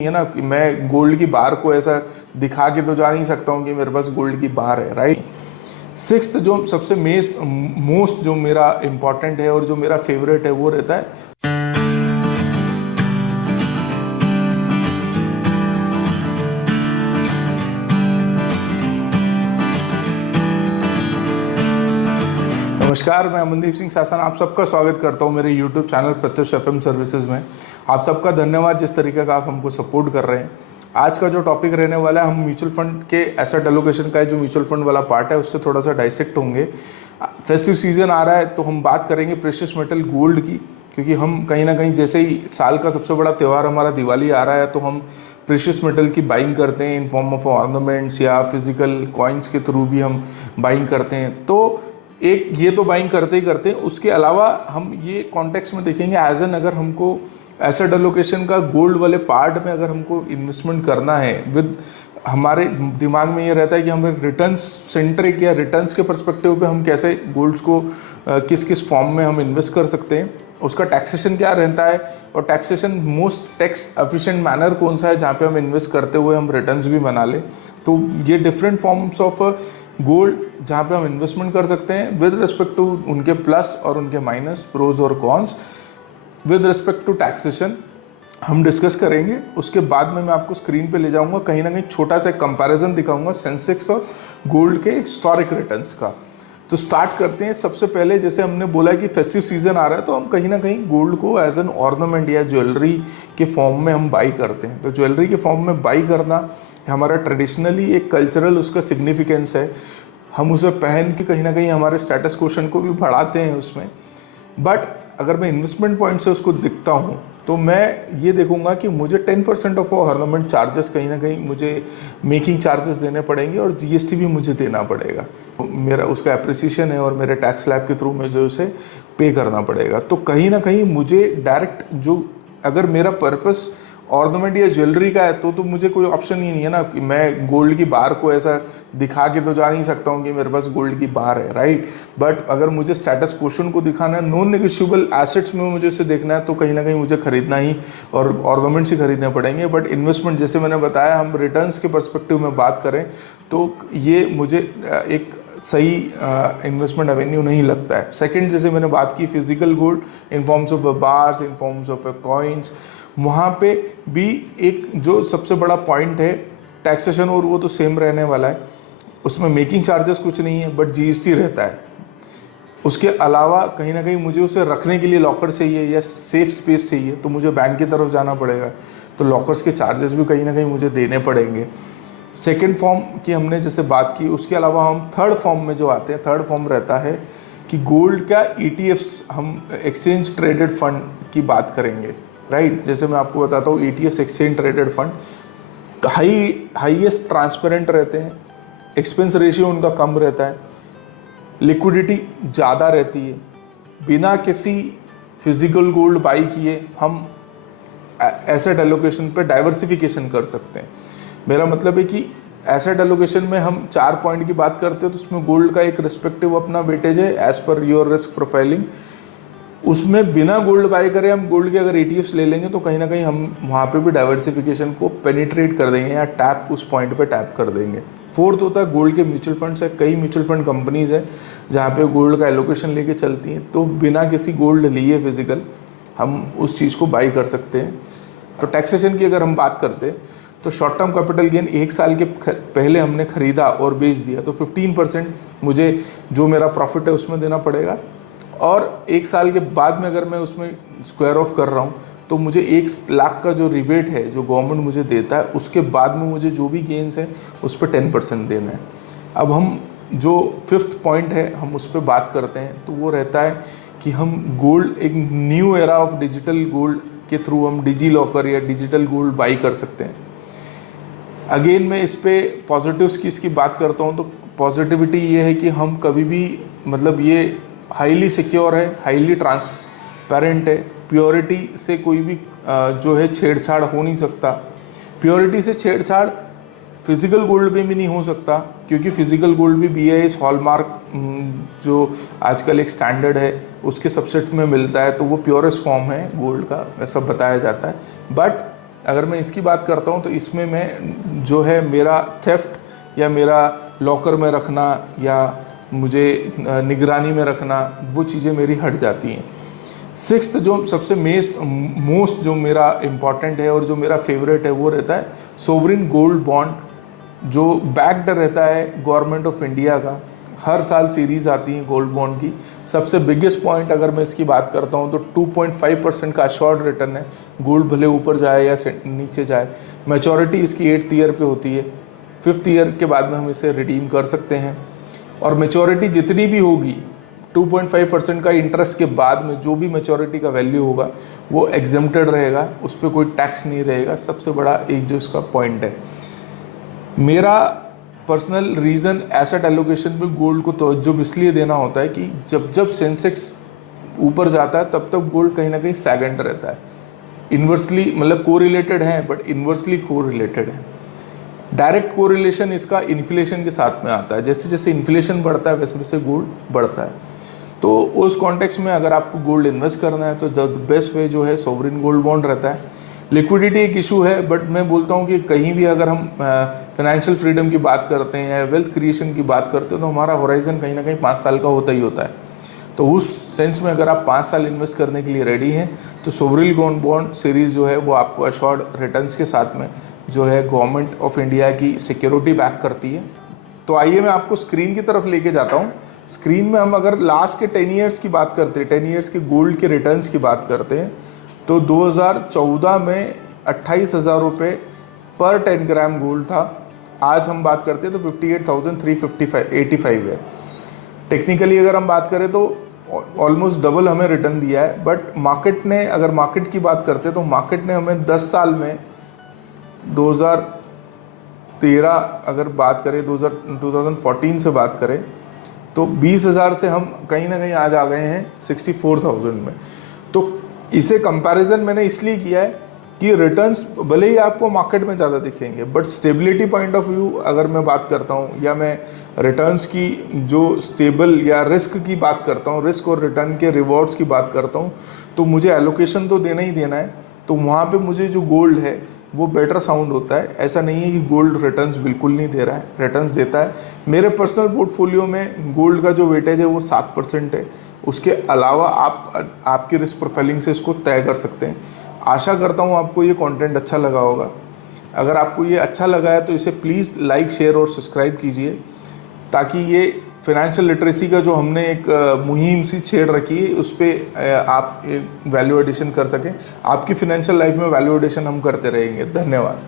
है ना कि मैं गोल्ड की बार को ऐसा दिखा के तो जा नहीं सकता हूँ कि मेरे पास गोल्ड की बार है, राइट। सिक्स्थ जो सबसे मोस्ट जो मेरा इंपॉर्टेंट है और जो मेरा फेवरेट है वो रहता है नमस्कार। मैं अमनदीप सिंह सासन आप सबका स्वागत करता हूं मेरे YouTube channel Pratyush FM services में। आप सबका धन्यवाद जिस तरीके का आप हमको सपोर्ट कर रहे हैं। आज का जो टॉपिक रहने वाला है, हम म्यूचुअल फंड के एसेट एलोकेशन का जो म्यूचुअल फंड वाला पार्ट है उससे थोड़ा सा डाइसेक्ट होंगे। फेस्टिव सीजन आ रहा है तो हम बात करेंगे प्रेशियस मेटल गोल्ड की, क्योंकि हम कहीं ना कहीं जैसे ही साल का सबसे बड़ा त्यौहार हमारा दिवाली आ रहा है तो हम प्रेशियस मेटल की बाइंग करते हैं इन फॉर्म ऑफ ऑर्नामेंट्स या फिजिकल कॉइन्स के थ्रू भी हम बाइंग करते हैं। तो एक ये तो बाइंग करते ही करते हैं, उसके अलावा हम ये कॉन्टेक्स्ट में देखेंगे एज एन अगर हमको एसेट एलोकेशन का गोल्ड वाले पार्ट में अगर हमको इन्वेस्टमेंट करना है विद हमारे दिमाग में ये रहता है कि हमें रिटर्न्स सेंट्रिक या रिटर्न्स के पर्सपेक्टिव पे हम कैसे गोल्ड्स को किस किस फॉर्म में हम इन्वेस्ट कर सकते हैं, उसका टैक्सेशन क्या रहता है और taxation most tax efficient manner कौन सा है जहाँ पे हम इन्वेस्ट करते हुए हम रिटर्न्स भी बना लें। तो ये डिफरेंट फॉर्म्स ऑफ गोल्ड जहाँ पे हम इन्वेस्टमेंट कर सकते हैं विद रिस्पेक्ट टू उनके प्लस और उनके माइनस, प्रोज और cons, with respect to taxation हम डिस्कस करेंगे। उसके बाद में मैं आपको स्क्रीन पे ले जाऊंगा, कहीं ना कहीं छोटा सा कंपैरिजन दिखाऊंगा सेंसेक्स और गोल्ड के हिस्टोरिक रिटर्न्स का। तो स्टार्ट करते हैं। सबसे पहले जैसे हमने बोला कि फेस्टिव सीजन आ रहा है तो हम कहीं ना कहीं गोल्ड को एज एन ऑर्नामेंट या ज्वेलरी के फॉर्म में हम बाई करते हैं। तो ज्वेलरी के फॉर्म में बाई करना हमारा ट्रेडिशनली एक कल्चरल उसका सिग्निफिकेंस है। हम उसे पहन के कहीं ना कहीं हमारे स्टेटस क्वेश्चन को भी बढ़ाते हैं उसमें। बट अगर मैं इन्वेस्टमेंट पॉइंट से उसको दिखता हूँ तो मैं ये देखूंगा कि मुझे 10% ऑफ ऑर्नामेंट चार्जेस कहीं ना कहीं मुझे मेकिंग चार्जेस देने पड़ेंगे और जीएसटी भी मुझे देना पड़ेगा। मेरा उसका एप्रिसिएशन है और मेरे टैक्स स्लैब के थ्रू मुझे उसे पे करना पड़ेगा। तो कहीं ना कहीं मुझे डायरेक्ट जो अगर मेरा पर्पस ऑर्नामेंट या ज्वेलरी का है तो मुझे कोई ऑप्शन ही नहीं है ना कि मैं गोल्ड की बार को ऐसा दिखा के तो जा नहीं सकता हूँ कि मेरे पास गोल्ड की बार है, राइट। बट अगर मुझे स्टेटस क्वेश्चन को दिखाना है, नॉन नेगोशिएबल एसेट्स में मुझे इसे देखना है तो कहीं ना कहीं मुझे खरीदना ही और ऑर्नामेंट्स ही खरीदने पड़ेंगे। बट इन्वेस्टमेंट जैसे मैंने बताया, हम रिटर्न्स के पर्सपेक्टिव में बात करें तो ये मुझे एक सही इन्वेस्टमेंट एवेन्यू नहीं लगता है। सेकंड, जैसे मैंने बात की physical gold in forms of bars, in forms of coins, वहाँ पे भी एक जो सबसे बड़ा पॉइंट है टैक्सेशन, और वो तो सेम रहने वाला है। उसमें मेकिंग चार्जेस कुछ नहीं है बट जीएसटी रहता है। उसके अलावा कहीं ना कहीं मुझे उसे रखने के लिए लॉकर चाहिए या सेफ स्पेस चाहिए तो मुझे बैंक की तरफ जाना पड़ेगा, तो लॉकर्स के चार्जेस भी कहीं ना कहीं मुझे देने पड़ेंगे। सेकेंड फॉर्म की हमने जैसे बात की, उसके अलावा हम थर्ड फॉर्म में जो आते हैं, थर्ड फॉर्म रहता है कि गोल्ड का ETFs, हम एक्सचेंज ट्रेडेड फंड की बात करेंगे, राइट। जैसे मैं आपको बताता हूँ, ETFs exchange traded fund highest transparent रहते हैं, एक्सपेंस रेशियो उनका कम रहता है, लिक्विडिटी ज़्यादा रहती है। बिना किसी फिजिकल गोल्ड बाई किए हम एसेट एलोकेशन पे डाइवर्सिफिकेशन कर सकते हैं। मेरा मतलब है कि एसेट एलोकेशन में हम 4 पॉइंट की बात करते हैं तो उसमें गोल्ड का एक रिस्पेक्टिव अपना वेटेज है as per your risk profiling. उसमें बिना गोल्ड बाय करे हम गोल्ड के अगर ETFs ले लेंगे तो कहीं ना कहीं हम वहाँ पे भी डाइवर्सिफिकेशन को पेनिट्रेट कर देंगे या टैप उस पॉइंट पे टैप कर देंगे। फोर्थ होता है गोल्ड के म्यूचुअल फंड्स है। कई म्यूचुअल फंड कंपनीज है जहाँ पे गोल्ड का एलोकेशन लेके चलती हैं, तो बिना किसी गोल्ड लिए फिजिकल हम उस चीज़ को बाई कर सकते हैं। तो टैक्सेशन की अगर हम बात करते हैं तो शॉर्ट टर्म कैपिटल गेन 1 साल के पहले हमने खरीदा और बेच दिया तो 15% मुझे जो मेरा प्रॉफिट है उसमें देना पड़ेगा, और 1 साल के बाद में अगर मैं उसमें स्क्वायर ऑफ कर रहा हूँ तो मुझे 1 लाख का जो रिबेट है जो गवर्नमेंट मुझे देता है उसके बाद में मुझे जो भी गेन्स है उस पर 10% देना है। अब हम जो 5th पॉइंट है हम उस पर बात करते हैं तो वो रहता है कि हम गोल्ड, एक new era of digital gold के थ्रू हम डिजी लॉकर या डिजिटल गोल्ड बाई कर सकते हैं। अगेन मैं इस पे पॉजिटिव्स की इसकी बात करता हूँ तो पॉजिटिविटी ये है कि हम कभी भी, मतलब ये हाईली सिक्योर है, हाईली ट्रांसपेरेंट है, प्योरिटी से कोई भी जो है छेड़छाड़ हो नहीं सकता। प्योरिटी से छेड़छाड़ फिजिकल गोल्ड पे भी नहीं हो सकता, क्योंकि फिजिकल गोल्ड भी BIS हॉलमार्क जो आजकल एक स्टैंडर्ड है उसके सबसेट में मिलता है, तो वो प्योरेस्ट फॉर्म है गोल्ड का, ऐसा बताया जाता है। बट अगर मैं इसकी बात करता हूँ तो इसमें मैं जो है मेरा थेफ्ट या मेरा लॉकर में रखना या मुझे निगरानी में रखना, वो चीज़ें मेरी हट जाती हैं। सिक्स्थ जो सबसे मोस्ट जो मेरा इम्पॉर्टेंट है और जो मेरा फेवरेट है वो रहता है सोवरिन गोल्ड बॉन्ड, जो बैक्ड रहता है गवर्नमेंट ऑफ इंडिया का। हर साल सीरीज़ आती है गोल्ड बॉन्ड की। सबसे बिगेस्ट पॉइंट अगर मैं इसकी बात करता हूँ तो 2.5% का अश्योर्ड रिटर्न है, गोल्ड भले ऊपर जाए या नीचे जाए। मैच्योरिटी इसकी 8th ईयर पे होती है, 5th ईयर के बाद में हम इसे रिडीम कर सकते हैं। और मैच्योरिटी जितनी भी होगी 2.5% का इंटरेस्ट के बाद में जो भी मैच्योरिटी का वैल्यू होगा वो एग्जेम्प्टेड रहेगा, उस पर कोई टैक्स नहीं रहेगा। सबसे बड़ा एक जो इसका पॉइंट है। मेरा पर्सनल रीज़न एसेट एलोकेशन में गोल्ड को तवज्जो इसलिए देना होता है कि जब जब सेंसेक्स ऊपर जाता है तब तक गोल्ड कहीं ना कहीं सैगेंट रहता है। इन्वर्सली मतलब कोरिलेटेड है, बट इन्वर्सली कोरिलेटेड है। डायरेक्ट कोरिलेशन इसका इन्फ्लेशन के साथ में आता है। जैसे जैसे इन्फ्लेशन बढ़ता है वैसे वैसे गोल्ड बढ़ता है। तो उस कॉन्टेक्स्ट में अगर आपको गोल्ड इन्वेस्ट करना है तो द बेस्ट वे जो है सोवरिन गोल्ड बॉन्ड रहता है। लिक्विडिटी एक इशू है, बट मैं बोलता हूँ कि कहीं भी अगर हम फाइनेंशियल फ्रीडम की बात करते हैं या वेल्थ क्रिएशन की बात करते हैं तो हमारा होराइजन कहीं ना कहीं 5 साल का होता ही होता है। तो उस सेंस में अगर आप 5 साल इन्वेस्ट करने के लिए रेडी हैं तो सोवरिन गोल्ड बॉन्ड सीरीज़ जो है वो आपको अश्योर्ड रिटर्न्स के साथ में जो है गवर्नमेंट ऑफ इंडिया की सिक्योरिटी बैक करती है। तो आइए मैं आपको स्क्रीन की तरफ लेके जाता हूँ। स्क्रीन में हम अगर लास्ट के 10 ईयर्स की बात करते हैं, 10 ईयर्स के गोल्ड के रिटर्न्स की बात करते हैं तो 2014 में 28,000 रुपये पर 10 ग्राम गोल्ड था। आज हम बात करते हैं तो 58,385 है। टेक्निकली अगर हम बात करें तो ऑलमोस्ट डबल हमें रिटर्न दिया है। बट मार्केट ने, अगर मार्केट की बात करते हैं तो मार्केट ने हमें 10 साल में 2013 अगर बात करें, 2014 से बात करें तो 20,000 से हम कहीं ना कहीं आज आ गए हैं 64,000 में। तो इसे कंपैरिजन मैंने इसलिए किया है कि रिटर्न्स भले ही आपको मार्केट में ज़्यादा दिखेंगे, but stability point of view अगर मैं बात करता हूँ या मैं रिटर्न्स की जो स्टेबल या रिस्क की बात करता हूँ, रिस्क और रिटर्न के रिवॉर्ड्स की बात करता हूँ, तो मुझे एलोकेशन तो देना ही देना है। तो वहाँ पे मुझे जो गोल्ड है वो बेटर साउंड होता है। ऐसा नहीं है कि गोल्ड रिटर्न्स बिल्कुल नहीं दे रहा है, रिटर्न्स देता है। मेरे पर्सनल पोर्टफोलियो में गोल्ड का जो वेटेज है वो 7% है। उसके अलावा आपकी रिस्क प्रोफाइलिंग से इसको तय कर सकते हैं। आशा करता हूँ आपको ये कंटेंट अच्छा लगा होगा। अगर आपको ये अच्छा लगा है तो इसे प्लीज़ लाइक, शेयर और सब्सक्राइब कीजिए, ताकि ये फाइनेंशियल लिटरेसी का जो हमने एक मुहिम सी छेड़ रखी है उस पर आप वैल्यू एडिशन कर सकें। आपकी फाइनेंशियल लाइफ में वैल्यू एडिशन हम करते रहेंगे। धन्यवाद।